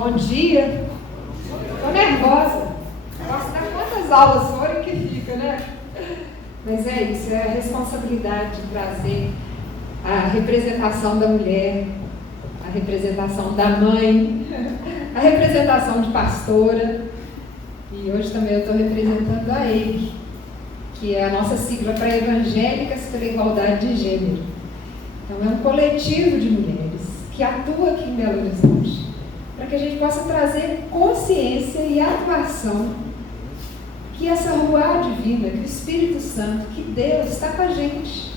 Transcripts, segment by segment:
Bom dia. Estou nervosa. Gosto de quantas aulas forem que fica, né? Mas é isso, é a responsabilidade de trazer a representação da mulher, a representação da mãe, a representação de pastora. E hoje também eu estou representando a EIG, que é a nossa sigla para Evangélicas pela Igualdade de Gênero. Então é um coletivo de mulheres que atua aqui em Belo Horizonte, para que a gente possa trazer consciência e atuação que essa ruá divina, que o Espírito Santo, que Deus está com a gente,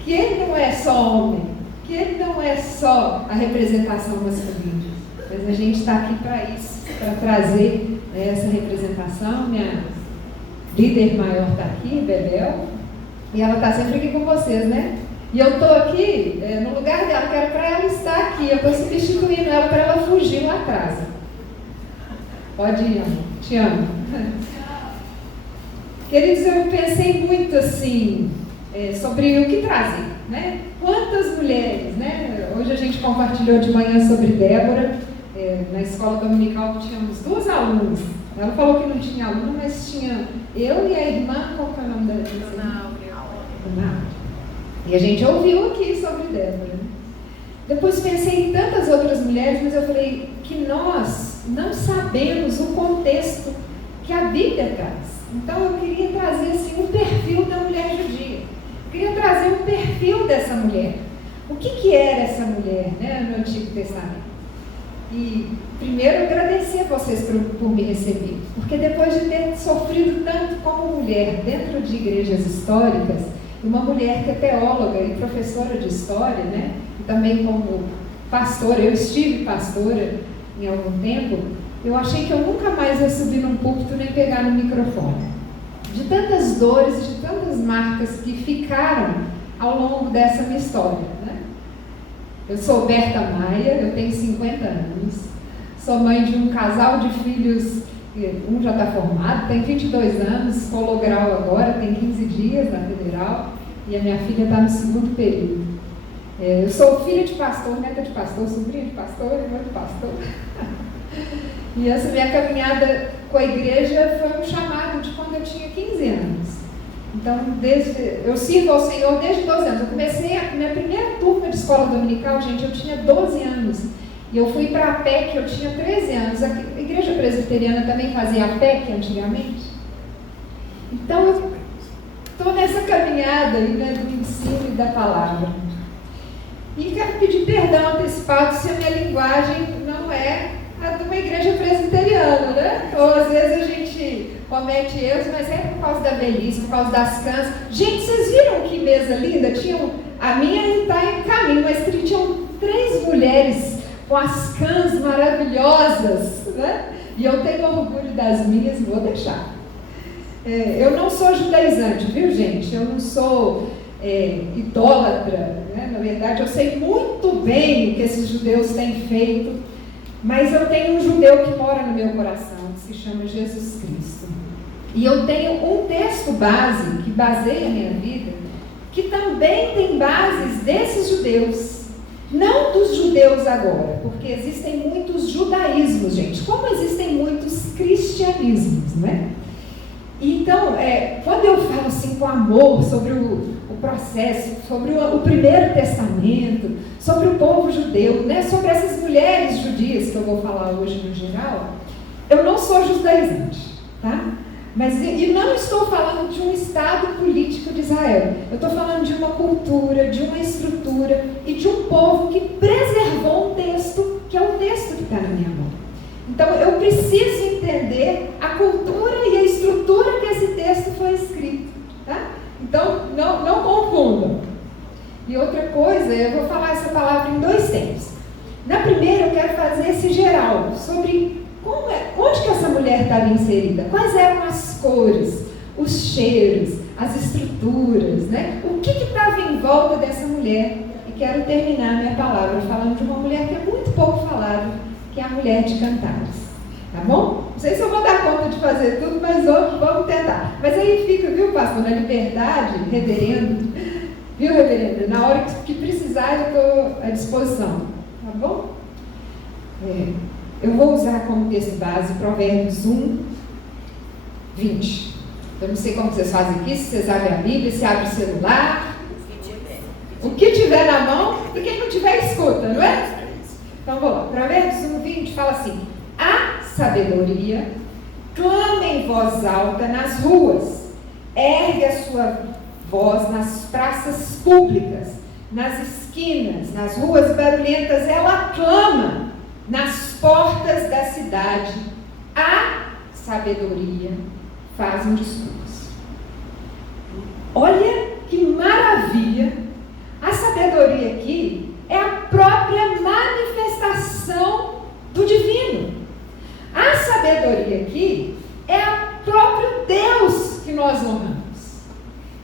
que Ele não é só homem, que Ele não é só a representação masculina, mas a gente está aqui para isso, para trazer essa representação. Minha líder maior está aqui, Bebel, e ela está sempre aqui com vocês, né? E eu estou aqui no lugar dela, que era para ela estar aqui, eu estou substituindo ela para ela fugir lá atrás. Pode ir, amor. Te amo. Queridos, eu pensei muito assim sobre o que trazer, né? Quantas mulheres, né? Hoje a gente compartilhou de manhã sobre Débora, na escola dominical tínhamos 2 alunas. Ela falou que não tinha aluno, mas tinha eu e a irmã, qual que é o nome dela? Dona Áurea. E a gente ouviu aqui sobre Débora, né? Depois pensei em tantas outras mulheres, mas eu falei que nós não sabemos o contexto que a Bíblia traz. Então eu queria trazer assim, um perfil da mulher judia. Eu queria trazer um perfil dessa mulher. O que era essa mulher, né, no Antigo Testamento? E primeiro agradecer a vocês por me receber, porque depois de ter sofrido tanto como mulher dentro de igrejas históricas, uma mulher que é teóloga e professora de história, né, e também como pastora, eu estive pastora em algum tempo, eu achei que eu nunca mais ia subir num púlpito nem pegar no microfone. De tantas dores, de tantas marcas que ficaram ao longo dessa minha história, né? Eu sou Berta Maia, eu tenho 50 anos, sou mãe de um casal de filhos, um já está formado, tem 22 anos, colou grau agora, tem 15 dias na Federal, e a minha filha está no 2º período. Eu sou filha de pastor, neta de pastor, sobrinha de pastor, irmã de pastor. E essa minha caminhada com a igreja foi um chamado de quando eu tinha 15 anos. Então, eu sirvo ao Senhor desde 12 anos. Eu comecei a minha primeira turma de escola dominical, gente, eu tinha 12 anos. E eu fui para a PEC, eu tinha 13 anos. A igreja presbiteriana também fazia a PEC antigamente. Então, eu estou nessa caminhada aí, né, do ensino e da palavra. E quero pedir perdão antecipado se a minha linguagem não é a de uma igreja presbiteriana, né? Ou às vezes a gente comete erros, mas é por causa da velhice, por causa das cãs. Gente, vocês viram que mesa linda? A minha está em caminho, mas tinham 3 mulheres com as cãs maravilhosas, né? E eu tenho orgulho das minhas, vou deixar. Eu não sou judaizante, viu, gente? Eu não sou idólatra, né? Na verdade, eu sei muito bem o que esses judeus têm feito, mas eu tenho um judeu que mora no meu coração, que se chama Jesus Cristo. E eu tenho um texto base, que baseia a minha vida, que também tem bases desses judeus. Não dos judeus agora, porque existem muitos judaísmos, gente, como existem muitos cristianismos, né? Então, quando eu falo assim com amor sobre o processo, sobre o Primeiro Testamento, sobre o povo judeu, né, sobre essas mulheres judias que eu vou falar hoje no geral, eu não sou judaizante, tá? Mas e não estou falando de um estado político de Israel. Eu estou falando de uma cultura, de uma estrutura e de um povo que preservou um texto, que é o texto que está na minha mão. Então, eu preciso entender a cultura e a estrutura que esse texto foi escrito, tá? Então, não confundam. E outra coisa, eu vou falar essa palavra em 2 tempos. Na primeira, eu quero fazer esse geral sobre onde que essa mulher estava inserida, quais eram as cores, os cheiros, as estruturas, né? O que estava em volta dessa mulher. E quero terminar minha palavra falando de uma mulher que é muito pouco falada, que é a mulher de Cantares. Tá bom? Não sei se eu vou dar conta de fazer tudo, mas hoje vamos tentar. Mas aí fica, viu, pastor, na liberdade, reverendo, viu, reverenda? Na hora que precisar, eu estou à disposição. Tá bom? Eu vou usar como texto base Provérbios 1, 20. Eu não sei como vocês fazem aqui, se vocês abrem a Bíblia, se abre o celular. O que tiver na mão, e quem não tiver, escuta, não é? Então vamos lá. Provérbios 1, 20 fala assim: a sabedoria clama em voz alta nas ruas, ergue a sua voz nas praças públicas, nas esquinas, nas ruas barulhentas, ela clama nas portas da cidade. A sabedoria faz um discurso. Olha que maravilha! A sabedoria aqui é a própria manifestação do divino. A sabedoria aqui é o próprio Deus que nós honramos.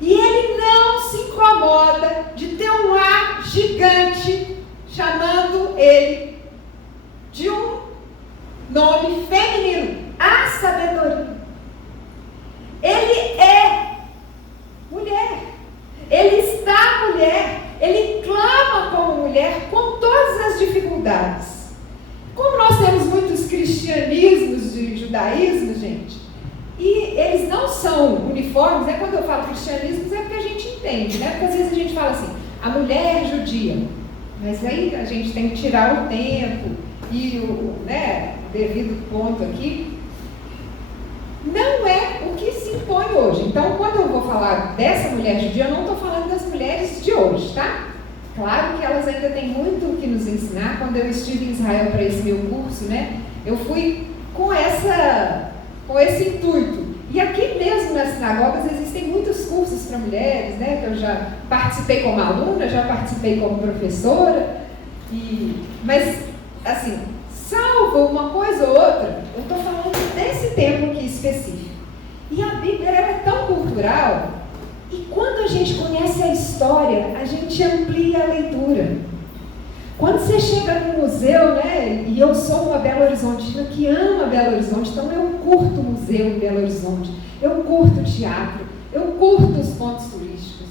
E ele não se incomoda de ter um ar gigante chamando ele de um nome feminino. A sabedoria. Ele é mulher. Ele está mulher. Ele clama como mulher com todas as dificuldades. Como nós temos muitos cristianismos de judaísmo, gente, e eles não são uniformes, né? Quando eu falo cristianismos é porque a gente entende, né? Porque às vezes a gente fala assim, a mulher judia, mas aí a gente tem que tirar o tempo e o devido ponto aqui. Não é o que se impõe hoje. Então, quando eu vou falar dessa mulher judia, eu não estou falando das mulheres de hoje, tá? Claro que elas ainda têm muito o que nos ensinar. Quando eu estive em Israel para esse meu curso, né? Eu fui com esse intuito. E aqui mesmo nas sinagogas existem muitos cursos para mulheres, né? Que eu já participei como aluna, já participei como professora. Mas, assim, salvo uma coisa ou outra, eu estou falando desse tempo aqui específico. E a Bíblia é tão cultural, e quando a gente conhece a história, a gente amplia a leitura. Quando você chega no museu, né, e eu sou uma Belo Horizontina que ama Belo Horizonte, então eu curto o museu em Belo Horizonte, eu curto o teatro, eu curto os pontos turísticos,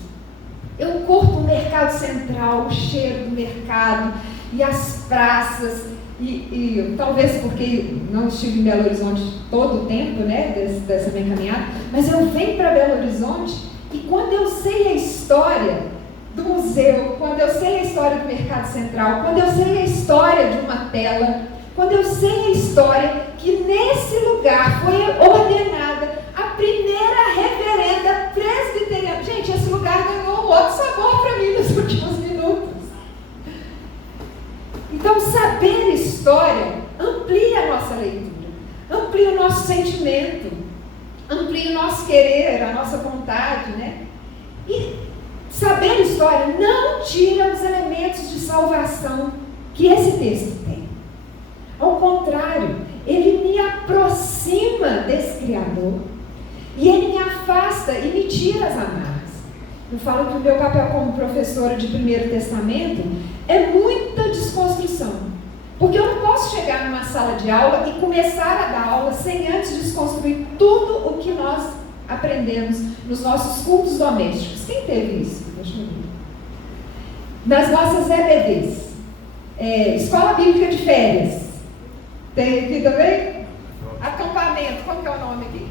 eu curto o mercado central, o cheiro do mercado, e as praças, e talvez porque não estive em Belo Horizonte todo o tempo, né, dessa minha caminhada, mas eu venho para Belo Horizonte e quando eu sei a história do museu, quando eu sei a história do mercado central, quando eu sei a história de uma tela, quando eu sei a história que nesse lugar foi ordenada a primeira reverenda presbiteriana. Gente, esse lugar ganhou um outro sabor para mim nos últimos minutos. Então, saber história amplia a nossa leitura, amplia o nosso sentimento, amplia o nosso querer, a nossa vontade, né? E saber história não tira os elementos de salvação que esse texto tem. Ao contrário, ele me aproxima desse Criador e ele me afasta e me tira as amarras. Eu falo que o meu papel como professora de Primeiro Testamento é muita desconstrução. Porque eu não posso chegar numa sala de aula e começar a dar aula sem antes desconstruir tudo o que nós aprendemos nos nossos cultos domésticos. Quem teve isso? Deixa eu ver. Nas nossas EBDs. Escola Bíblica de Férias. Tem aqui também? Acampamento. Qual que é o nome aqui?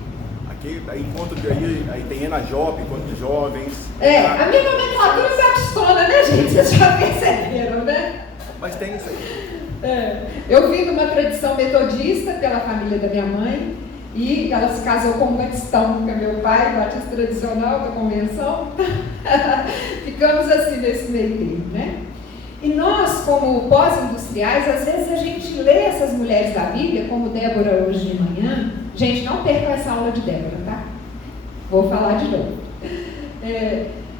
Aqui, encontro de aí tem ENAJOP, encontro de jovens. A minha nomenclatura é batistona, né, gente? Vocês já perceberam, né? Mas tem isso aí. Eu vim de uma tradição metodista pela família da minha mãe e ela se casou com um batistão, que é meu pai, batista tradicional da convenção. Ficamos assim nesse meio termo, né? E nós, como pós-industriais, às vezes a gente lê essas mulheres da Bíblia, como Débora hoje de manhã. Gente, não percam essa aula de Débora, tá? Vou falar de novo.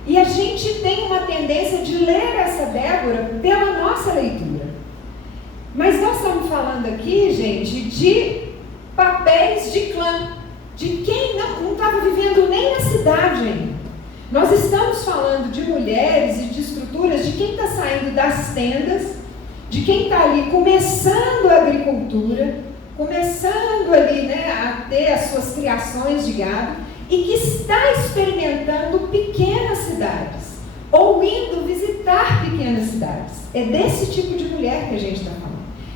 E a gente tem uma tendência de ler essa Débora pela nossa leitura. Mas nós estamos falando aqui, gente, de papéis de clã, de quem não estava vivendo nem na cidade ainda. Nós estamos falando de mulheres e de estruturas de quem está saindo das tendas, de quem está ali começando a agricultura, começando ali, né, a ter as suas criações de gado e que está experimentando pequenas cidades ou indo visitar pequenas cidades. É desse tipo de mulher que a gente está falando.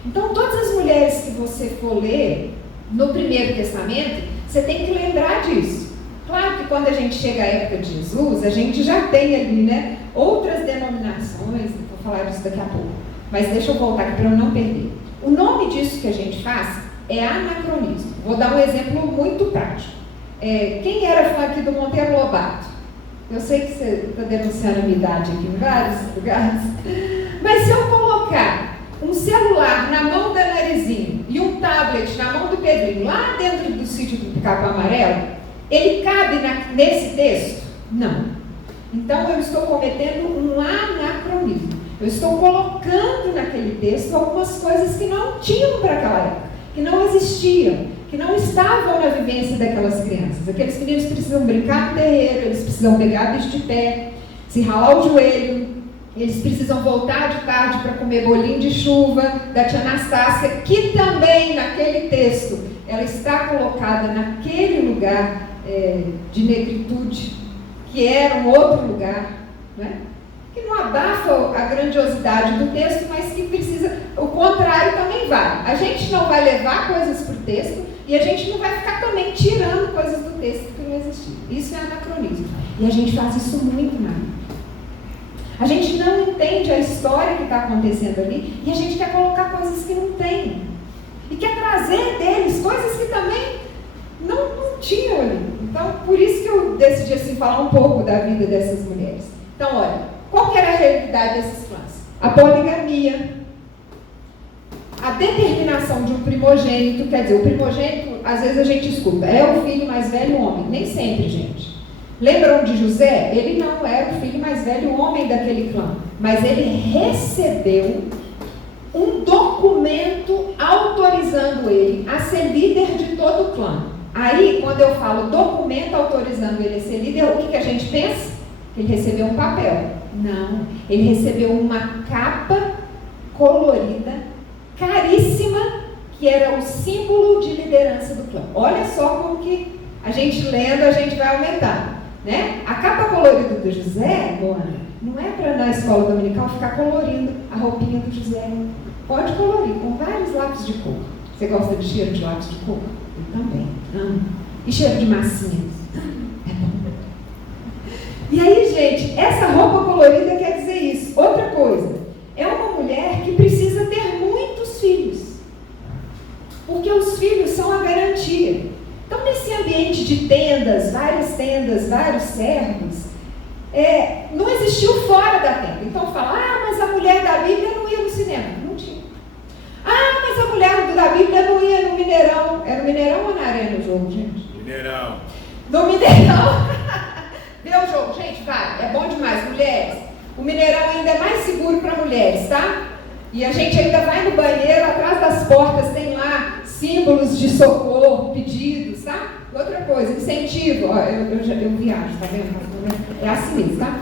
Então, todas as mulheres que você for ler no Primeiro Testamento, você tem que lembrar disso. Claro que quando a gente chega à época de Jesus, a gente já tem ali, né, outras denominações, vou falar disso daqui a pouco, mas deixa eu voltar aqui para eu não perder. O nome disso que a gente faz é anacronismo. Vou dar um exemplo muito prático. Quem era fã aqui do Monteiro Lobato? Eu sei que você está denunciando a minha idade aqui em vários lugares, mas se eu colocar um celular na mão da Narizinho e um tablet na mão do Pedrinho, lá dentro do sítio do Capão Amarelo, ele cabe nesse texto? Não. Então eu estou cometendo um anacronismo. Eu estou colocando naquele texto algumas coisas que não tinham para aquela época, que não existiam, que não estavam na vivência daquelas crianças. Aqueles meninos precisam brincar no terreiro, eles precisam pegar bicho de pé, se ralar o joelho, eles precisam voltar de tarde para comer bolinho de chuva da tia Anastácia, que também naquele texto, ela está colocada naquele lugar de negritude, que era um outro lugar, né? Que não abafa a grandiosidade do texto, mas que precisa, o contrário também vale. A gente não vai levar coisas para o texto e a gente não vai ficar também tirando coisas do texto que não existiam. Isso é anacronismo. E a gente faz isso muito na Bíblia. A gente não entende a história que está acontecendo ali e a gente quer colocar coisas que não tem. E quer trazer deles coisas que também não tinham ali. Então, por isso que eu decidi assim, falar um pouco da vida dessas mulheres. Então, olha, qual que era a realidade desses clãs? A poligamia, a determinação de um primogênito, quer dizer, o primogênito, às vezes a gente escuta, é o filho mais velho homem. Nem sempre, gente. Lembram de José? Ele não era o filho mais velho homem daquele clã, mas ele recebeu um documento autorizando ele a ser líder de todo o clã. Aí, quando eu falo documento autorizando ele a ser líder, o que a gente pensa? Que ele recebeu um papel. Não, ele recebeu uma capa colorida, caríssima, que era o símbolo de liderança do clã. Olha só como que a gente lendo, a gente vai aumentar, né? A capa colorida do José, Luana, não é para na escola dominical ficar colorindo a roupinha do José. Pode colorir com vários lápis de coco. Você gosta de cheiro de lápis de coco? Eu também amo. E cheiro de massinha? É bom. E aí, gente, essa roupa colorida quer dizer isso. Outra coisa, é uma mulher que precisa ter muitos filhos. Porque os filhos são a garantia. Então, nesse ambiente de tendas, vários servos, não existiu fora da tenda. Então, fala, mas a mulher da Bíblia não ia no cinema. Não tinha. Mas a mulher da Bíblia não ia no Mineirão. Era no Mineirão ou na Arena o jogo, gente? Mineirão. No Mineirão. Vê o jogo, gente, vai. É bom demais, mulheres. O Mineirão ainda é mais seguro para mulheres, tá? E a gente ainda vai no banheiro, atrás das portas tem lá símbolos de socorro, pedidos, tá? Outra coisa, incentivo. Ó, eu viajo, tá vendo? É assim mesmo, tá?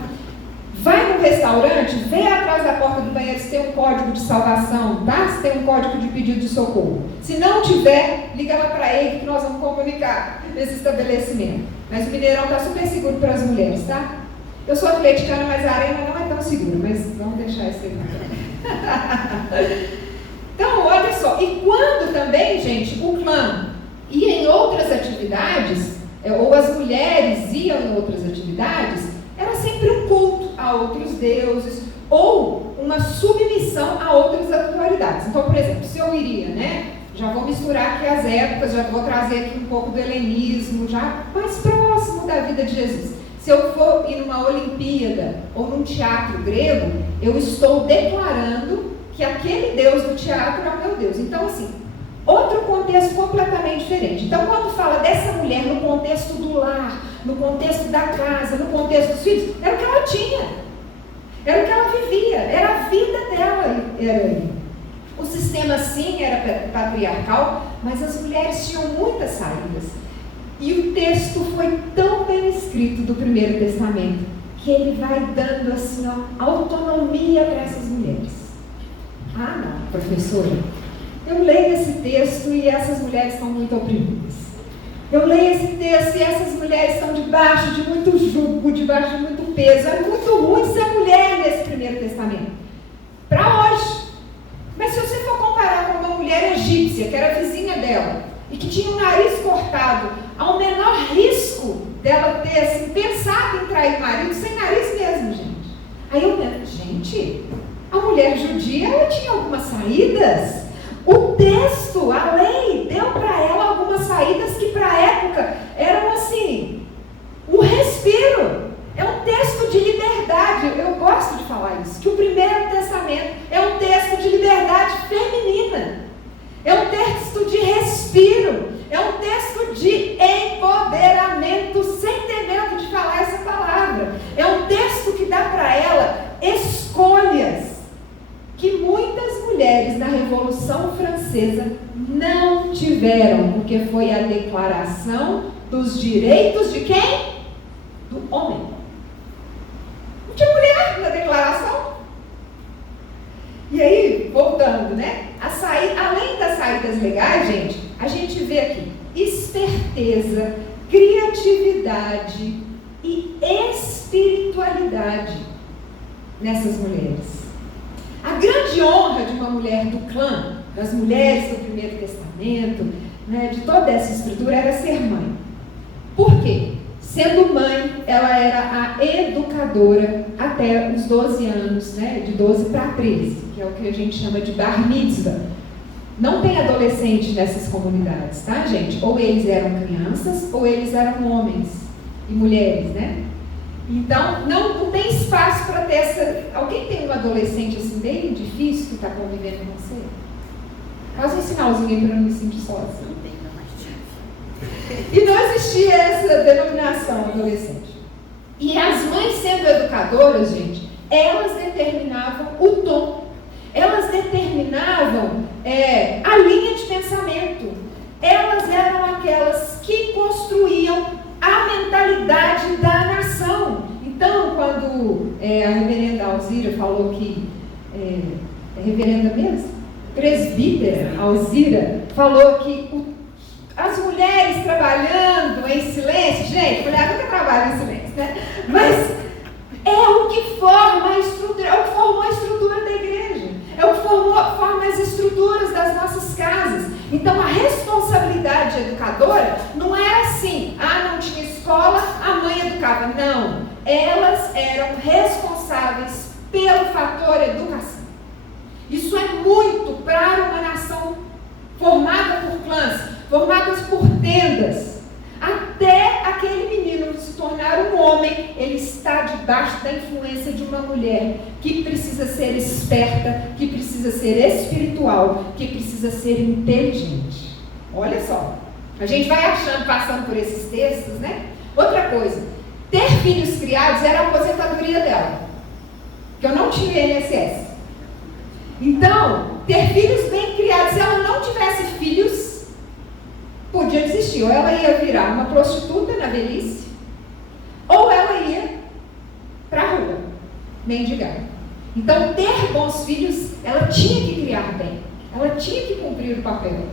Vai no restaurante, vê atrás da porta do banheiro se tem um código de salvação, tá? Se tem um código de pedido de socorro. Se não tiver, liga lá para ele que nós vamos comunicar nesse estabelecimento. Mas o Mineirão está super seguro para as mulheres, tá? Eu sou atleticana, mas a arena não é tão segura, mas vamos deixar isso aí. Então, olha só. E quando também, gente, o clã ia em outras atividades, ou as mulheres iam em outras atividades, era sempre um culto a outros deuses ou uma submissão a outras autoridades. Então, por exemplo, se eu iria, né? Já vou misturar aqui as épocas, já vou trazer aqui um pouco do helenismo, já mais próximo da vida de Jesus. Se eu for ir numa Olimpíada ou num teatro grego, eu estou declarando que aquele Deus do teatro é o meu Deus. Então, assim, outro contexto completamente diferente. Então, quando fala dessa mulher no contexto do lar, no contexto da casa, no contexto dos filhos, era o que ela tinha, era o que ela vivia, era a vida dela. O sistema, sim, era patriarcal, mas as mulheres tinham muitas saídas. E o texto foi tão bem escrito do Primeiro Testamento, que ele vai dando assim, ó, autonomia para essas mulheres. Não, professora, eu leio esse texto e essas mulheres estão muito oprimidas. Eu leio esse texto e essas mulheres estão debaixo de muito jugo, debaixo de muito peso. É muito ruim ser mulher nesse Primeiro Testamento. Para hoje. Mas se você for comparar com Letícia, que era vizinha dela, e que tinha o nariz cortado, ao menor risco dela ter assim, pensado em trair o marido sem nariz mesmo, gente. Aí eu penso, gente, a mulher judia, ela tinha algumas saídas. O texto, a lei, deu para ela algumas saídas que para a época eram assim, um respiro. É um texto de liberdade. Eu gosto de falar isso, que o Primeiro Testamento é um texto de liberdade feminina. É um texto de respiro. É um texto de empoderamento, sem ter medo de falar essa palavra. É um texto que dá para ela escolhas que muitas mulheres na Revolução Francesa não tiveram, porque foi a declaração dos direitos de quem? Do homem. Não tinha mulher na declaração. E aí, voltando, né? Além das saídas legais, gente, a gente vê aqui esperteza, criatividade e espiritualidade nessas mulheres. A grande honra de uma mulher do clã, das mulheres do Primeiro Testamento, né, de toda essa estrutura, era ser mãe. Por quê? Sendo mãe, ela era a educadora até os 12 anos, né, de 12 para 13, que é o que a gente chama de bar mitzvah. Não tem adolescente nessas comunidades, tá, gente? Ou eles eram crianças, ou eles eram homens e mulheres, né? Então, não tem espaço para ter essa... Alguém tem um adolescente assim, bem difícil que está convivendo com você? Faz um sinalzinho aí para eu não me sentir sozinha. E não existia essa denominação adolescente. E as mães sendo educadoras, gente, elas determinavam o tom. Elas determinavam a linha de pensamento. Elas eram aquelas que construíam a mentalidade da nação. Então, quando a reverenda Alzira falou que... é reverenda mesmo? Presbítera Alzira falou que as mulheres trabalhando em silêncio, gente, mulher nunca trabalha em silêncio, né? Mas é o que forma a estrutura, é o que formou a estrutura da igreja, é o que forma as estruturas das nossas casas. Então a responsabilidade educadora não era assim, não tinha escola, a mãe educava. Não, elas eram responsáveis pelo fator educação. Isso é muito para uma nação formada por clãs, formadas por tendas. Até aquele menino se tornar um homem, ele está debaixo da influência de uma mulher que precisa ser esperta, que precisa ser espiritual, que precisa ser inteligente. Olha só, a gente vai achando, passando por esses textos, né? Outra coisa, ter filhos criados era a aposentadoria dela, que eu não tinha INSS. Então, ter filhos bem criados, se ela não tivesse filhos, podia desistir. Ou ela ia virar uma prostituta na velhice, ou ela ia para a rua, mendigar. Então, ter bons filhos, ela tinha que criar bem, ela tinha que cumprir o papel.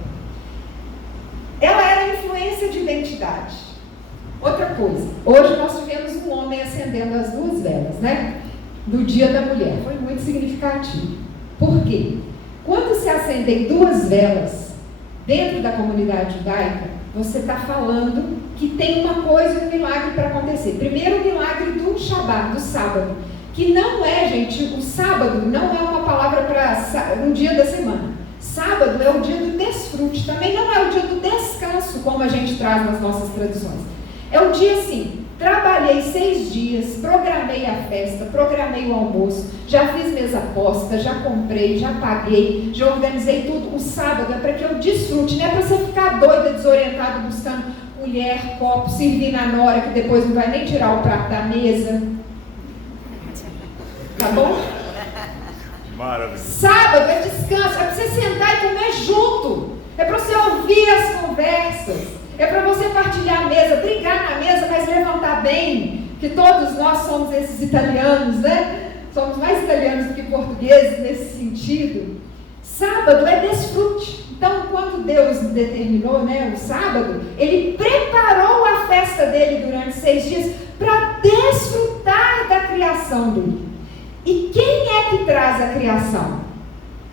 Ela era influência de identidade. Outra coisa, hoje nós tivemos um homem acendendo as 2 velas, né? Do Dia da Mulher. Foi muito significativo. Por quê? Quando se acendem 2 velas dentro da comunidade judaica, você está falando que tem uma coisa, um milagre para acontecer. Primeiro, o milagre do Shabat, do sábado, que não é, gente, o sábado não é uma palavra para um dia da semana. Sábado é o dia do desfrute, também não é o dia do descanso, como a gente traz nas nossas tradições. É o dia assim, trabalhei 6 dias, programei a festa, programei o almoço, já fiz minhas apostas, já comprei, já paguei, já organizei tudo. O sábado é para que eu desfrute, não é para você ficar doida, desorientada, buscando mulher, copo, servir na nora, que depois não vai nem tirar o prato da mesa. Tá bom? Maravilha. Sábado é descanso, é para você sentar e comer junto, é para você ouvir as conversas. É para você partilhar a mesa, brigar na mesa, mas levantar bem, que todos nós somos esses italianos, né? Somos mais italianos do que portugueses nesse sentido. Sábado é desfrute. Então, quando Deus determinou, né, o sábado, Ele preparou a festa dele durante 6 dias para desfrutar da criação dele. E quem é que traz a criação?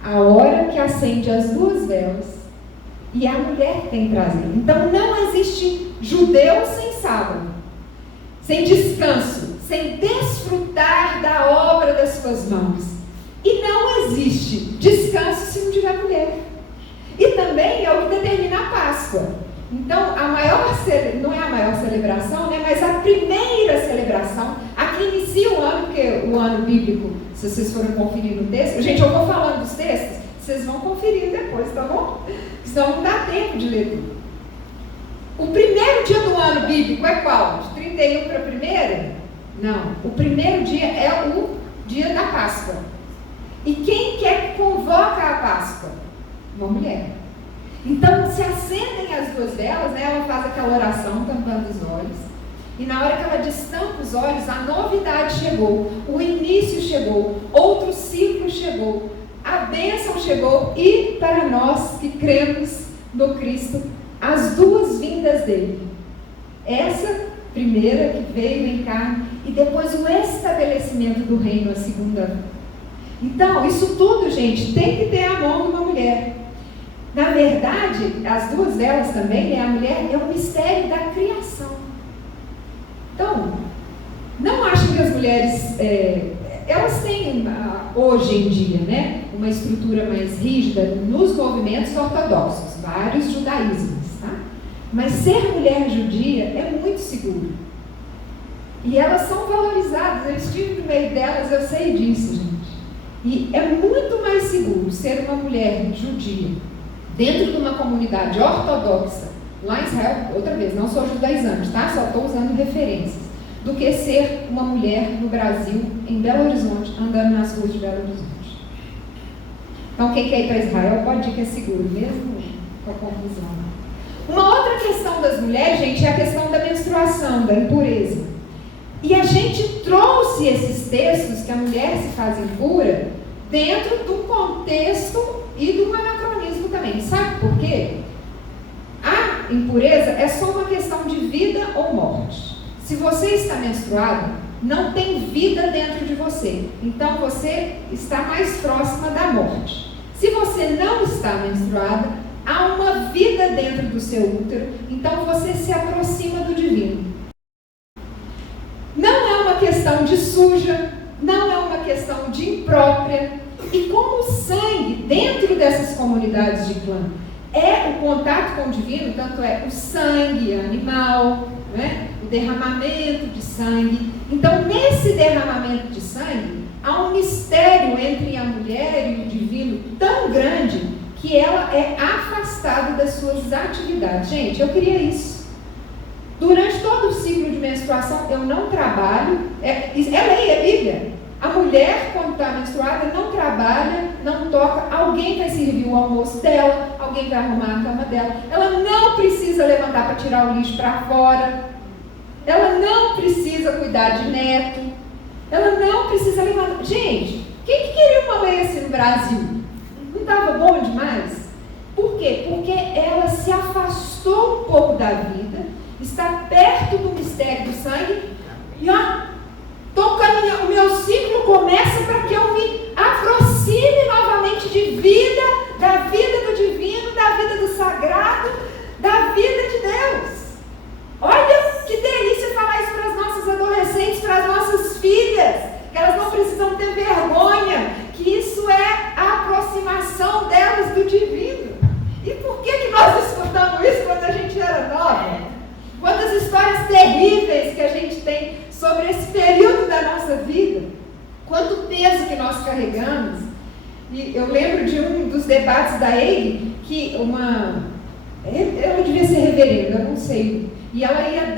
A hora que acende as 2 velas E é a mulher que tem prazer. Então não existe judeu sem sábado, sem descanso, sem desfrutar da obra das suas mãos. E não existe descanso se não tiver mulher. E também é o que determina a Páscoa. Então, não é a maior celebração, né, mas a primeira celebração, a que inicia o ano, porque o ano bíblico, se vocês forem conferir no texto, gente, eu vou falando dos textos, vocês vão conferir depois, tá bom? Senão não dá tempo de ler tudo. O primeiro dia do ano bíblico é qual? De 31 para 1º? Não. O primeiro dia é o dia da Páscoa. E quem que convoca a Páscoa? Uma mulher. Então se acendem as duas velas, né? Ela faz aquela oração tampando os olhos. E na hora que ela destampa os olhos, a novidade chegou, o início chegou, outro ciclo chegou, a bênção chegou, e para nós que cremos no Cristo, as duas vindas dele. Essa primeira que veio em carne, e depois o estabelecimento do reino, a segunda. Então, isso tudo, gente, tem que ter a mão de uma mulher. Na verdade, as duas velas também, né? A mulher é o mistério da criação. Então, não achem que as mulheres, elas têm, hoje em dia, né, uma estrutura mais rígida nos movimentos ortodoxos, vários judaísmos, tá? Mas ser mulher judia é muito seguro. E elas são valorizadas, eu estive no meio delas, eu sei disso, gente. E é muito mais seguro ser uma mulher judia dentro de uma comunidade ortodoxa, lá em Israel, outra vez, não sou judaizante, tá? Só estou usando referências, do que ser uma mulher no Brasil, em Belo Horizonte, andando nas ruas de Belo Horizonte. Então, quem quer ir para Israel pode ir que é seguro, mesmo com a confusão. Uma outra questão das mulheres, gente, é a questão da menstruação, da impureza. E a gente trouxe esses textos que a mulher se faz impura dentro do contexto e do anacronismo também. Sabe por quê? A impureza é só uma questão de vida ou morte. Se você está menstruado, não tem vida dentro de você. Então você está mais próxima da morte. Se você não está menstruada, há uma vida dentro do seu útero. Então você se aproxima do divino. Não é uma questão de suja, não é uma questão de imprópria. E como o sangue dentro dessas comunidades de clã é o contato com o divino, tanto é o sangue animal, né? O derramamento de sangue. Então, nesse derramamento de sangue, há um mistério entre a mulher e o divino tão grande que ela é afastada das suas atividades. Gente, eu queria isso. Durante todo o ciclo de menstruação, eu não trabalho. É lei, é Bíblia. A mulher, quando está menstruada, não trabalha, não toca. Alguém vai servir o almoço dela, alguém vai arrumar a cama dela. Ela não precisa levantar para tirar o lixo para fora. Ela não precisa cuidar de neto. Ela não precisa levantar. Gente, quem que queria uma lei assim no Brasil? Não estava bom demais? Por quê? Porque ela se afastou um pouco da vida, está perto do mistério do sangue e o meu ciclo começa para que eu me aproxime novamente de vida, da vida do divino, da vida do sagrado, da vida de Deus. Olha que delícia falar isso para as nossas adolescentes, para as nossas filhas, que elas não precisam ter vergonha, que isso é a aproximação delas do divino. E por que nós escutamos isso quando a gente era nova? Quantas histórias terríveis que a gente tem sobre esse período da nossa vida, quanto peso que nós carregamos. E eu lembro de um dos debates da EIG, que ela devia ser reverenda, eu não sei, e ela ia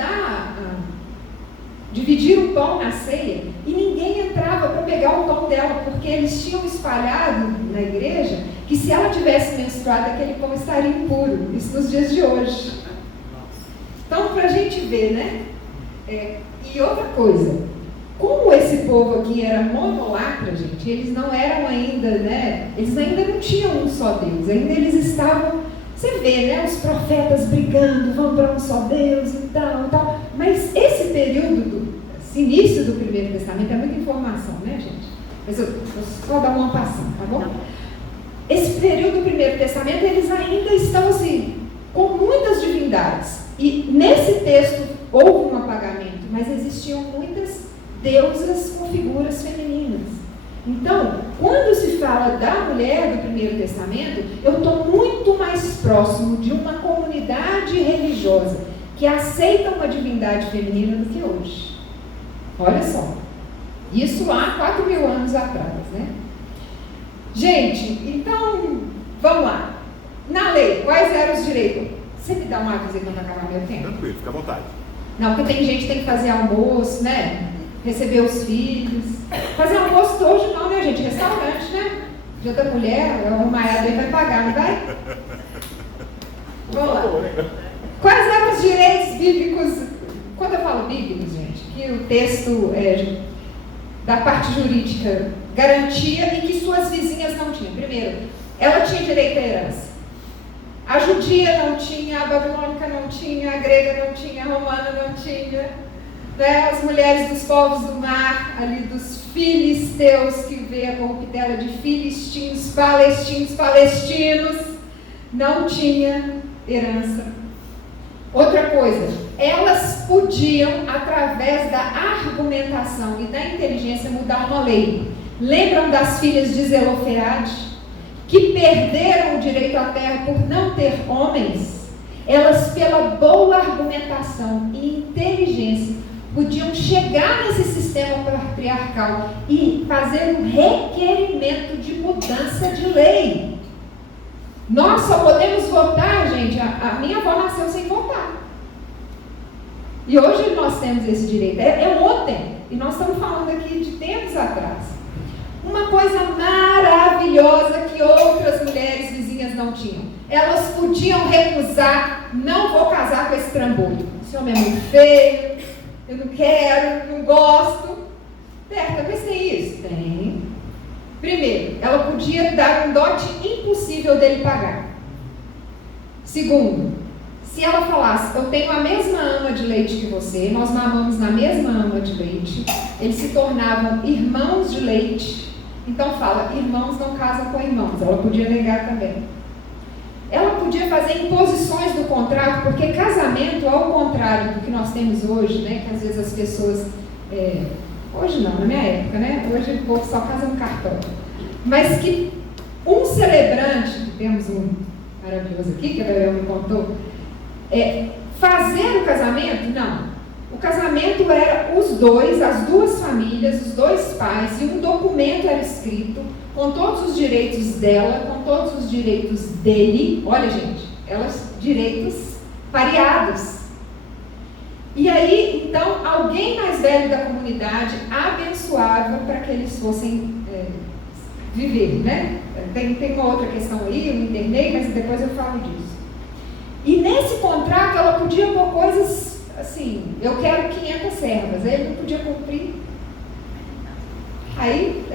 dividir o pão na ceia, e ninguém entrava para pegar o pão dela, porque eles tinham espalhado na igreja que se ela tivesse menstruado, aquele pão estaria impuro, isso nos dias de hoje. Então, para a gente ver, né? E outra coisa, como esse povo aqui era monolatra, gente, eles não eram ainda, né? Eles ainda não tinham um só Deus, ainda eles estavam, você vê, né? Os profetas brigando, vão para um só Deus e tal. Mas esse período, esse início do Primeiro Testamento, é muita informação, né, gente? Mas eu vou só dar uma passada, tá bom? esse período do Primeiro Testamento, eles ainda estão assim, com muitas divindades. E nesse texto houve um apagamento, mas existiam muitas deusas com figuras femininas. Então, quando se fala da mulher do Primeiro Testamento, eu estou muito mais próximo de uma comunidade religiosa que aceita uma divindade feminina do que hoje. Olha só, isso há 4.000 anos atrás, né? Gente, então, vamos lá. Na lei, quais eram os direitos? Você me dá um aviso aí quando acabar meu tempo? Tranquilo, fica à vontade. Não, porque tem gente que tem que fazer almoço, né? Receber os filhos. Fazer almoço hoje não, né, gente? Restaurante, né? Dia da mulher, o Maiada aí vai pagar, não vai? Vamos lá. Quais eram os direitos bíblicos? Quando eu falo bíblicos, gente, que o texto da parte jurídica garantia e que suas vizinhas não tinham. Primeiro, ela tinha direito à herança. A judia não tinha, a babilônica não tinha, a grega não tinha, a romana não tinha, né? As mulheres dos povos do mar, ali dos filisteus, que vê a corruptela de filistinos, palestinos, não tinha herança. Outra coisa, elas podiam, através da argumentação e da inteligência, mudar uma lei. Lembram das filhas de Zelofeade? Que perderam o direito à terra por não ter homens? Elas, pela boa argumentação e inteligência, podiam chegar nesse sistema patriarcal e fazer um requerimento de mudança de lei. Nós só podemos votar, gente, a minha avó nasceu sem votar. E hoje nós temos esse direito. É ontem, e nós estamos falando aqui de tempos atrás. Uma coisa maravilhosa que outras mulheres vizinhas não tinham. Elas podiam recusar, não vou casar com esse trambolho. Esse homem é muito feio, eu não quero, não gosto. Berta, mas tem isso? Tem. Primeiro, ela podia dar um dote impossível dele pagar. Segundo, se ela falasse, eu tenho a mesma ama de leite que você, nós mamamos na mesma ama de leite, eles se tornavam irmãos de leite. Então fala, irmãos não casam com irmãos. Ela podia negar também. Ela podia fazer imposições do contrato, porque casamento, ao contrário do que nós temos hoje, né, que às vezes as pessoas, hoje não, na minha época, né, hoje o povo só casa no cartório, mas que um celebrante, temos um maravilhoso aqui, que a Bebel me contou, fazer o casamento, não. O casamento era os dois, as duas famílias, os dois pais, e um documento era escrito com todos os direitos dela, com todos os direitos dele. Olha, gente, direitos pareados. E aí, então, alguém mais velho da comunidade abençoava para que eles fossem viver, né? Tem uma outra questão aí, eu me internei, mas depois eu falo disso. E nesse contrato ela podia pôr coisas assim, eu quero 500 servas, aí ele não podia cumprir. Aí,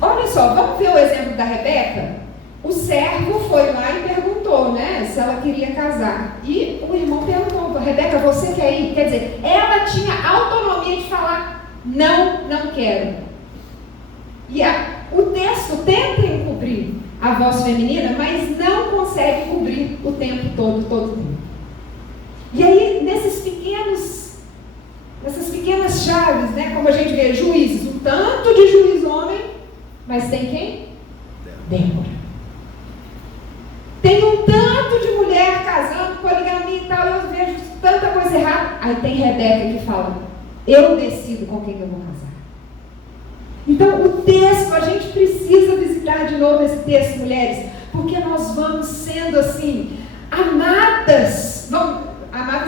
olha só, vamos ver o exemplo da Rebeca? O servo foi lá e perguntou, né, se ela queria casar. E o irmão perguntou, Rebeca, você quer ir? Quer dizer, ela tinha autonomia de falar, não quero. E o texto tenta encobrir a voz feminina, mas não consegue cobrir o tempo todo o tempo. E aí, nessas pequenas chaves, né, como a gente vê, juízes, um tanto de juiz homem, mas tem quem? Débora. Tem um tanto de mulher casando, poligamia e tal, eu vejo tanta coisa errada. Aí tem Rebeca que fala, eu decido com quem eu vou casar. Então, o texto, a gente precisa visitar de novo esse texto, mulheres, porque nós vamos sendo assim, amadas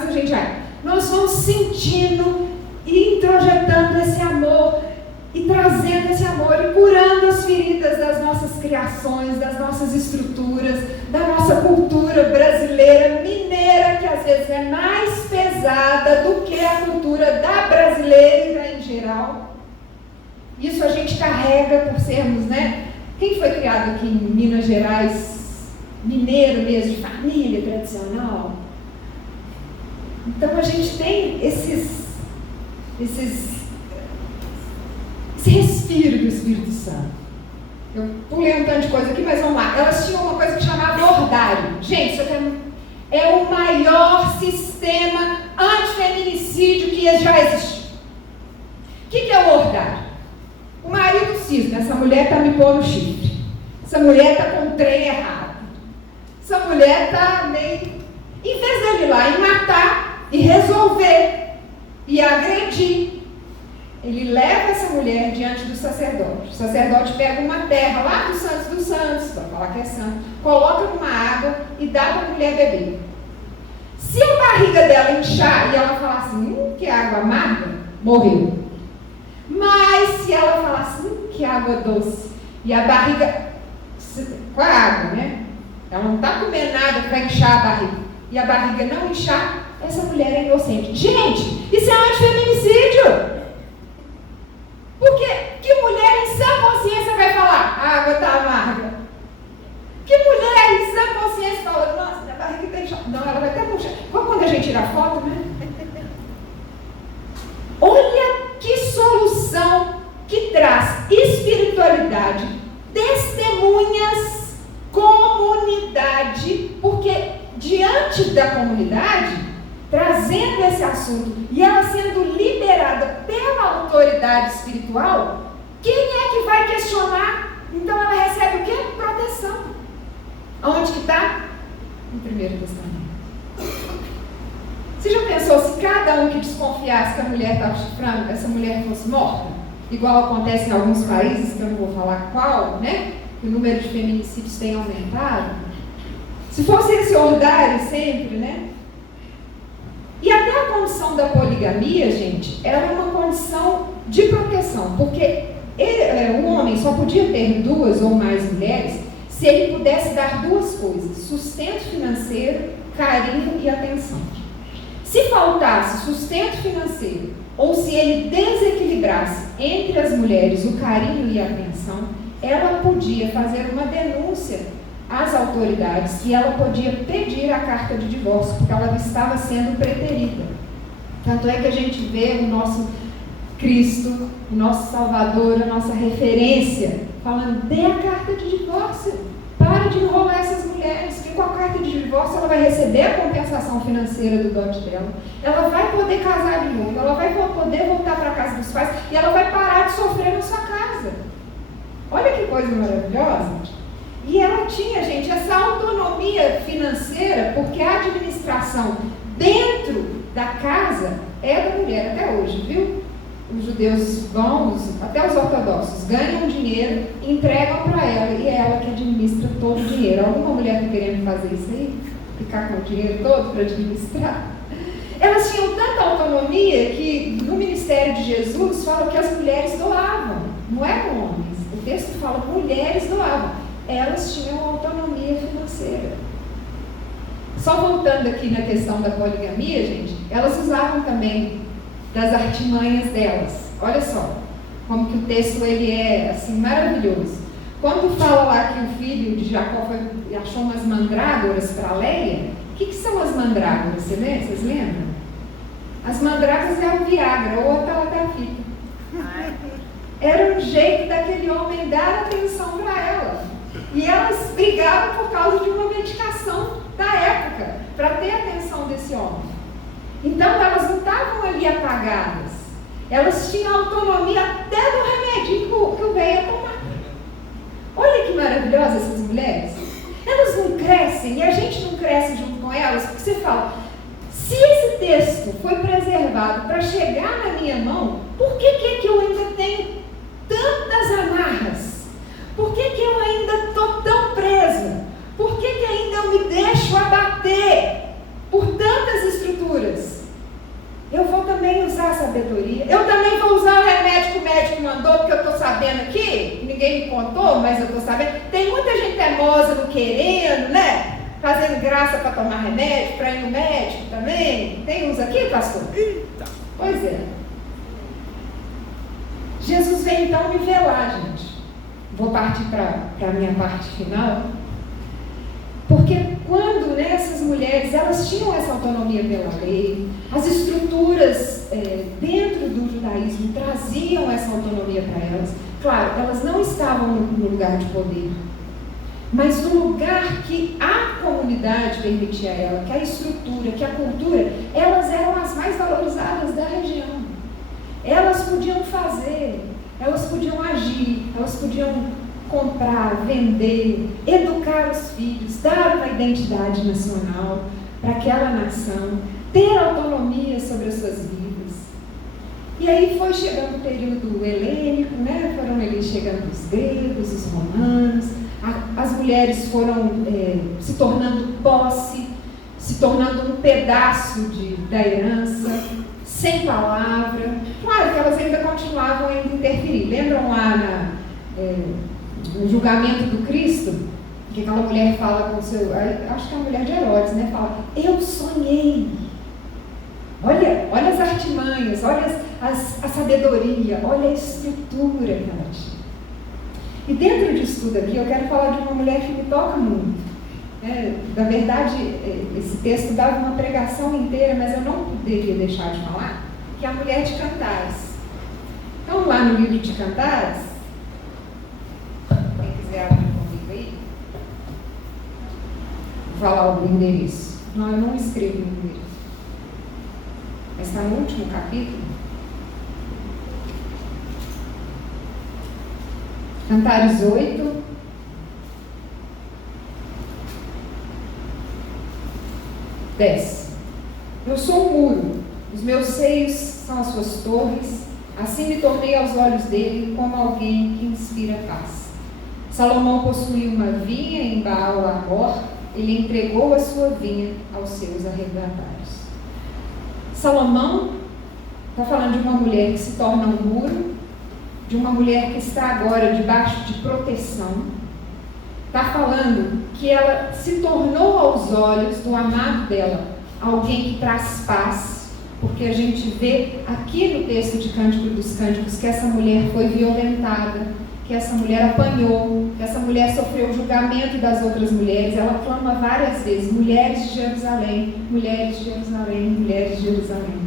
a gente vai. Nós vamos sentindo e introjetando esse amor e trazendo esse amor e curando as feridas das nossas criações, das nossas estruturas, da nossa cultura brasileira, mineira, que às vezes é mais pesada do que a cultura da brasileira em geral. Isso a gente carrega por sermos, né? Quem foi criado aqui em Minas Gerais, mineiro mesmo, de família tradicional? Então a gente tem esse respiro do Espírito Santo. Eu pulei um tanto de coisa aqui, mas vamos lá. Elas tinham uma coisa que chamava ordário. Gente, isso aqui é o maior sistema antifeminicídio que já existiu. O que é o ordário? O marido cisma, essa mulher está me pondo chifre. Essa mulher está com o trem errado. Essa mulher está meio... Em vez dele ir lá e matar, e resolver, e agredir, ele leva essa mulher diante do sacerdote. O sacerdote pega uma terra lá do Santos dos Santos, para falar que é santo, coloca numa água e dá para a mulher beber. Se a barriga dela inchar e ela falar assim, que água amarga, morreu. Mas se ela falar assim, que água doce, e a barriga, com a água, né? Ela não está comendo nada que vai inchar a barriga, e a barriga não inchar, essa mulher é inocente. Gente, isso é antifeminicídio! Porque que mulher em sã consciência vai falar, a água está amarga? Que mulher em sã consciência fala, nossa, minha barriga está inchada? Não, ela vai até puxar. Como quando a gente tira foto, né? Olha que solução que traz espiritualidade, testemunhas, comunidade, porque diante da comunidade, trazendo esse assunto e ela sendo liberada pela autoridade espiritual, quem é que vai questionar? Então ela recebe o quê? Proteção. Onde que está? No Primeiro Testamento. Você já pensou se cada um que desconfiasse que a mulher estava chifrando, essa mulher fosse morta? Igual acontece em alguns países, que eu não vou falar qual, né? Que o número de feminicídios tem aumentado. Se fosse esse ordário sempre, né? E até a condição da poligamia, gente, era uma condição de proteção, porque o homem só podia ter 2 ou mais mulheres se ele pudesse dar 2 coisas: sustento financeiro, carinho e atenção. Se faltasse sustento financeiro, ou se ele desequilibrasse entre as mulheres o carinho e a atenção, ela podia fazer uma denúncia às autoridades e ela podia pedir a carta de divórcio, porque ela estava sendo preterida. Tanto é que a gente vê o nosso Cristo, o nosso Salvador, a nossa referência, falando, dê a carta de divórcio, para de enrolar essas mulheres, que com a carta de divórcio ela vai receber a compensação financeira do dote dela, ela vai poder casar de novo, ela vai poder voltar para a casa dos pais e ela vai parar de sofrer na sua casa. Olha que coisa maravilhosa. E ela tinha, gente, essa autonomia financeira, porque a administração dentro da casa é da mulher até hoje, viu? Os judeus vão, até os ortodoxos, ganham dinheiro, entregam para ela e é ela que administra todo o dinheiro. Alguma mulher está querendo fazer isso aí? Ficar com o dinheiro todo para administrar? Elas tinham tanta autonomia que no ministério de Jesus fala que as mulheres doavam, não eram homens. O texto fala que mulheres doavam. Elas tinham autonomia financeira. Só voltando aqui na questão da poligamia, gente, elas usavam também das artimanhas delas. Olha só, como que o texto ele é assim maravilhoso. Quando fala lá que o filho de Jacó achou umas mandrágoras para Leia, o que são as mandrágoras? Vocês lembram? As mandrágoras é o Viagra ou a Talatafita. Era um jeito daquele homem dar atenção para ela. E elas brigavam por causa de uma medicação da época, para ter a atenção desse homem. Então elas não estavam ali apagadas. Elas tinham autonomia até do remedinho que o velho ia tomar. Olha que maravilhosas essas mulheres. Elas não crescem e a gente não cresce junto com elas, porque você fala, se esse texto foi preservado para chegar na minha mão, por que eu ainda tenho tantas amarras? Por que eu ainda estou tão presa? Por que ainda eu me deixo abater por tantas estruturas? Eu vou também usar a sabedoria. Eu também vou usar o remédio que o médico mandou, porque eu estou sabendo aqui, ninguém me contou, mas eu estou sabendo. Tem muita gente teimosa não querendo, né? Fazendo graça para tomar remédio, para ir no médico também. Tem uns aqui, pastor? Eita. Pois é. Jesus vem então nivelar, gente. Vou partir para a minha parte final. Porque quando essas mulheres, elas tinham essa autonomia pela lei, as estruturas dentro do judaísmo traziam essa autonomia para elas. Claro, elas não estavam no lugar de poder, mas no lugar que a comunidade permitia a ela, que a estrutura, que a cultura, elas eram as mais valorizadas da região. Elas podiam fazer, elas podiam agir, elas podiam comprar, vender, educar os filhos, dar uma identidade nacional para aquela nação, ter autonomia sobre as suas vidas. E aí foi chegando o período helênico, né? Foram ali chegando os gregos, os romanos, as mulheres foram se tornando posse, se tornando um pedaço da herança, sem palavra. Claro que elas ainda continuavam a interferir. Lembram lá no julgamento do Cristo, que aquela mulher fala com o seu, acho que é a mulher de Herodes, né? Fala, eu sonhei. Olha as artimanhas, olha a sabedoria, olha a estrutura que ela tinha. E dentro disso tudo aqui, eu quero falar de uma mulher que me toca muito. Na verdade, esse texto dava uma pregação inteira, mas eu não poderia deixar de falar, que é a mulher de Cantares. Então, lá no livro de Cantares, quem quiser abrir comigo aí, vou falar o endereço. Não, eu não escrevi o endereço. Mas está no último capítulo. Cantares 8. Eu sou um muro, os meus seios são as suas torres, assim me tornei aos olhos dele como alguém que inspira paz. Salomão possuía uma vinha em Baal-Hamor, ele entregou a sua vinha aos seus arrendatários. Salomão está falando de uma mulher que se torna um muro, de uma mulher que está agora debaixo de proteção. Está falando que ela se tornou aos olhos do amado dela alguém que traz paz, porque a gente vê aqui no texto de Cântico dos Cânticos que essa mulher foi violentada, que essa mulher apanhou, que essa mulher sofreu o julgamento das outras mulheres. Ela clama várias vezes, mulheres de Jerusalém, mulheres de Jerusalém, mulheres de Jerusalém.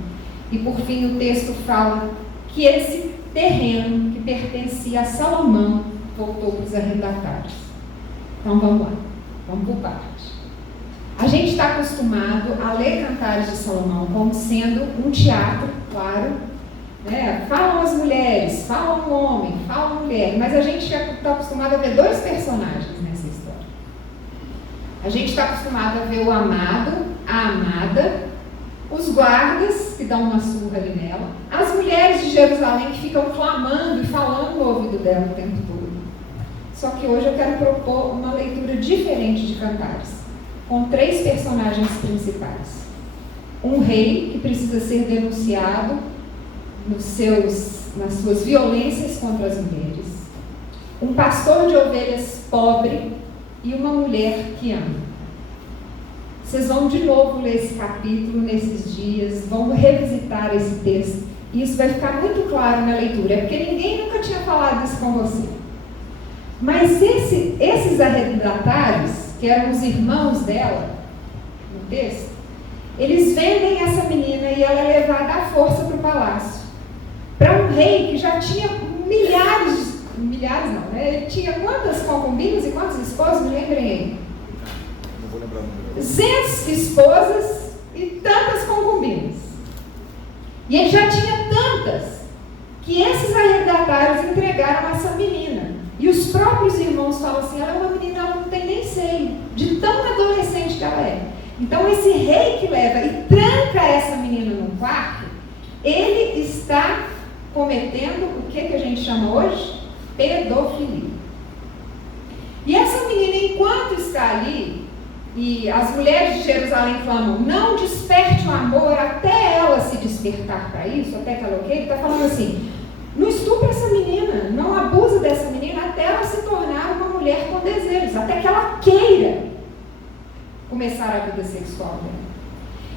E por fim o texto fala que esse terreno que pertencia a Salomão voltou para os arrendatários. Então vamos lá, vamos por parte. A gente está acostumado a ler Cantares de Salomão como sendo um teatro, claro, né? Falam as mulheres, falam o homem, falam a mulher, mas a gente está acostumado a ver dois personagens nessa história. A gente está acostumado a ver o amado, a amada, os guardas que dão uma surra ali nela, as mulheres de Jerusalém que ficam clamando e falando no ouvido dela o tempo todo. Só que hoje eu quero propor uma leitura diferente de Cantares, com três personagens principais. Um rei que precisa ser denunciado nas suas violências contra as mulheres. Um pastor de ovelhas pobre e uma mulher que ama. Vocês vão de novo ler esse capítulo nesses dias, vão revisitar esse texto, e isso vai ficar muito claro na leitura, porque ninguém nunca tinha falado isso com você. Mas esses arrendatários, que eram os irmãos dela, no texto, eles vendem essa menina e ela é levada à força para o palácio. Para um rei que já tinha milhares não, né? Ele tinha quantas concubinas e quantas esposas? Me lembrem aí. Não vou lembrar o número. 200 esposas e tantas concubinas. E ele já tinha tantas que esses arrendatários entregaram essa menina. E os próprios irmãos falam assim, ela é uma menina, ela não tem nem seio, de tão adolescente que ela é. Então esse rei que leva e tranca essa menina num quarto, ele está cometendo o que a gente chama hoje? Pedofilia. E essa menina, enquanto está ali, e as mulheres de Jerusalém clamam, não desperte o amor até ela se despertar para isso, até que ela ele está falando assim, não estupra essa menina, não abusa dessa menina até ela se tornar uma mulher com desejos, até que ela queira começar a vida sexual dela.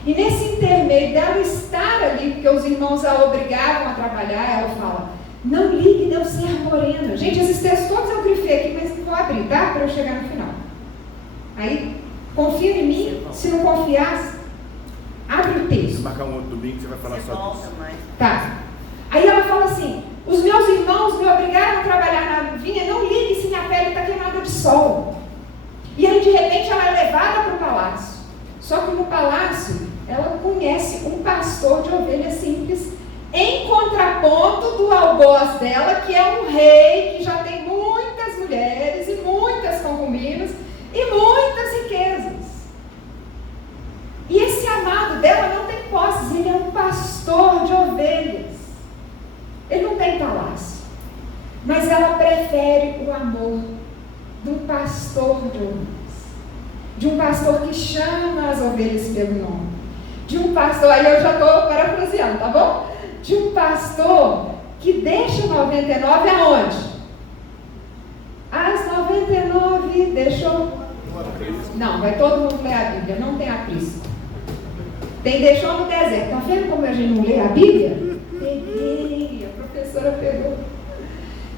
E nesse intermédio dela estar ali, porque os irmãos a obrigavam a trabalhar, ela fala, não ligue de eu ser morena. Gente, esses textos todos eu grifei aqui, mas não vou abrir, tá? Para eu chegar no final. Aí, confia em mim, se não confiasse? Abre o texto. Se marcar um outro domingo, você vai falar Você só volta disso. mais. Tá. Aí ela fala assim, os meus irmãos me obrigaram a trabalhar na vinha, não ligue se minha pele está queimada de sol. E aí de repente ela é levada para o palácio. Só que no palácio ela conhece um pastor de ovelhas simples, em contraponto do algoz dela, que é um rei que já tem muitas mulheres e muitas concubinas e muitas riquezas. E esse amado dela não tem posses, ele é um pastor de ovelhas. Ele não tem palácio. Mas ela prefere o amor de um pastor de ovelhas. De um pastor que chama as ovelhas pelo nome. De um pastor, aí eu já estou parafraseando, tá bom? De um pastor que deixa 99 aonde? As 99 deixou. Não, vai todo mundo ler a Bíblia, não tem aprisco. Deixou no deserto. Tá vendo como a gente não lê a Bíblia? Peguei, a professora pegou.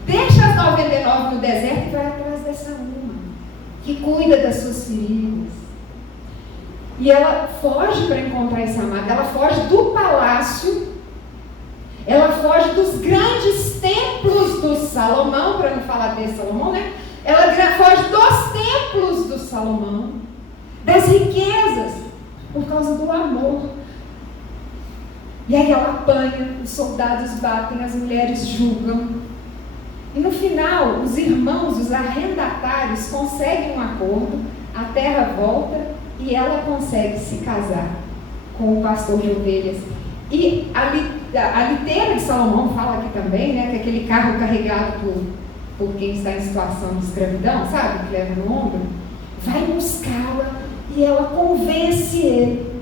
Deixa as 99 no deserto e vai atrás dessa uma, que cuida das suas feridas. E ela foge para encontrar esse amado. Ela foge do palácio. Ela foge dos grandes templos do Salomão, para não falar de Salomão, né? Ela foge dos templos do Salomão, das riquezas, por causa do amor. E aí ela apanha, os soldados batem, as mulheres julgam. E no final, os irmãos, os arrendatários, conseguem um acordo, a terra volta e ela consegue se casar com o pastor de ovelhas. E a liteira de Salomão fala aqui também, né, que aquele carro carregado por quem está em situação de escravidão, sabe, que leva no ombro, vai buscá-la e ela convence ele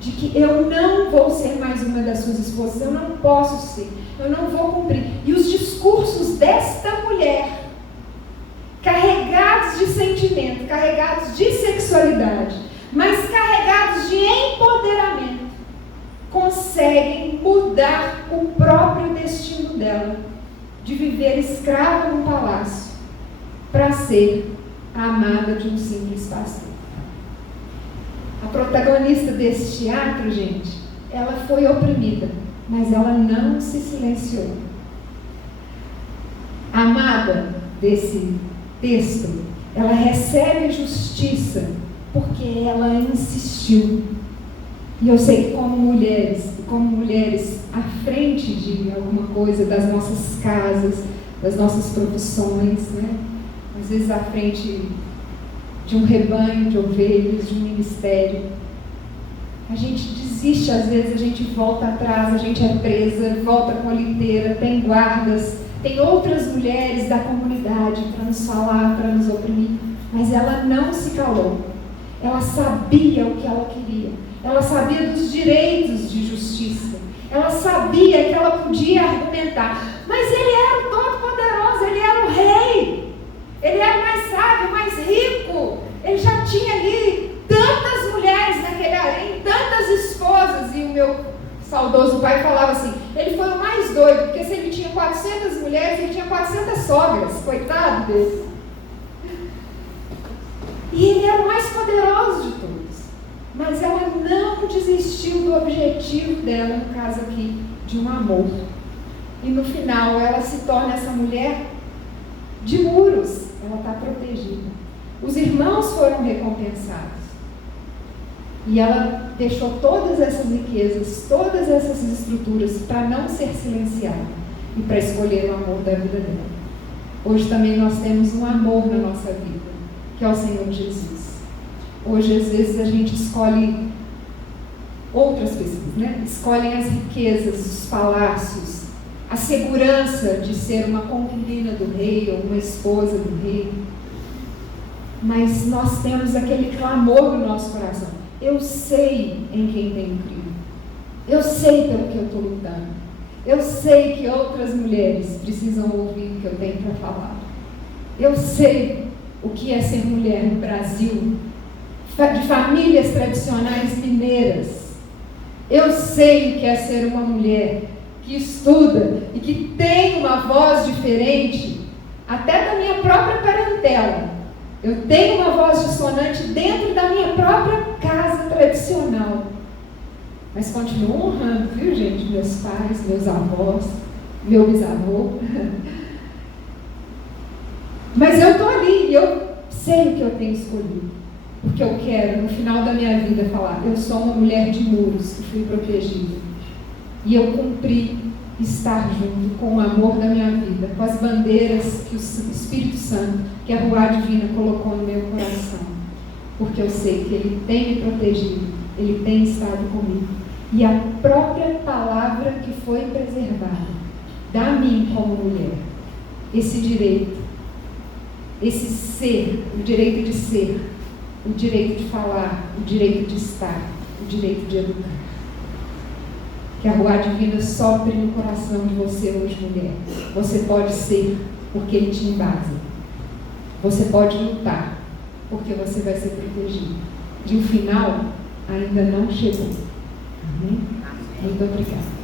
de que eu não vou ser mais uma das suas esposas, eu não posso ser, eu não vou cumprir. E os discursos desta mulher, carregados de sentimento, carregados de sexualidade, mas carregados de empoderamento, conseguem mudar o próprio destino dela, de viver escrava no palácio, para ser a amada de um simples pastor. A protagonista desse teatro, gente, ela foi oprimida, mas ela não se silenciou. A amada desse texto, ela recebe justiça porque ela insistiu. E eu sei que como mulheres à frente de alguma coisa, das nossas casas, das nossas profissões, né? Às vezes à frente de um rebanho de ovelhas, de um ministério, a gente desiste, às vezes a gente volta atrás, a gente é presa, volta com a liteira, tem guardas, tem outras mulheres da comunidade para nos falar, para nos oprimir, mas ela não se calou, ela sabia o que ela queria, ela sabia dos direitos de justiça, ela sabia que ela podia argumentar, mas ele era o todo-poderoso, ele era o rei, ele era o mais sábio, mais rico, ele já tinha ali tantas mulheres naquele harém, tantas esposas, e o meu saudoso pai falava assim, ele foi o mais doido, porque se ele tinha 400 mulheres, ele tinha 400 sogras, coitado dele. E ele era o mais poderoso de todos, mas ela não desistiu do objetivo dela, no caso aqui, de um amor. E no final ela se torna essa mulher de muros, ela está protegida. Os irmãos foram recompensados. E ela deixou todas essas riquezas, todas essas estruturas para não ser silenciada e para escolher o amor da vida dela. Hoje também nós temos um amor na nossa vida, que é o Senhor Jesus. Hoje, às vezes, a gente escolhe outras pessoas, né? Escolhem as riquezas, os palácios, a segurança de ser uma concubina do rei ou uma esposa do rei. Mas nós temos aquele clamor no nosso coração. Eu sei em quem tenho crido. Eu sei pelo que eu estou lutando. Eu sei que outras mulheres precisam ouvir o que eu tenho para falar. Eu sei o que é ser mulher no Brasil, de famílias tradicionais mineiras. Eu sei o que é ser uma mulher que estuda e que tem uma voz diferente, até da minha própria parentela. Eu tenho uma voz dissonante dentro da minha própria própria casa tradicional. Mas continuo honrando, viu, gente? Meus pais, meus avós, meu bisavô. Mas eu estou ali e eu sei o que eu tenho escolhido. Porque eu quero, no final da minha vida, falar: eu sou uma mulher de muros que fui protegida. E eu cumpri estar junto com o amor da minha vida, com as bandeiras que o Espírito Santo, que a Ruá Divina colocou no meu coração. Porque eu sei que Ele tem me protegido, Ele tem estado comigo. E a própria palavra que foi preservada dá a mim, como mulher, esse direito, esse ser, o direito de ser, o direito de falar, o direito de estar, o direito de educar. Que a Ruá Divina sopre no coração de você hoje, mulher. Você pode ser, porque Ele te embasa. Você pode lutar, porque você vai ser protegido. E o final ainda não chegou. Amém? Muito obrigada.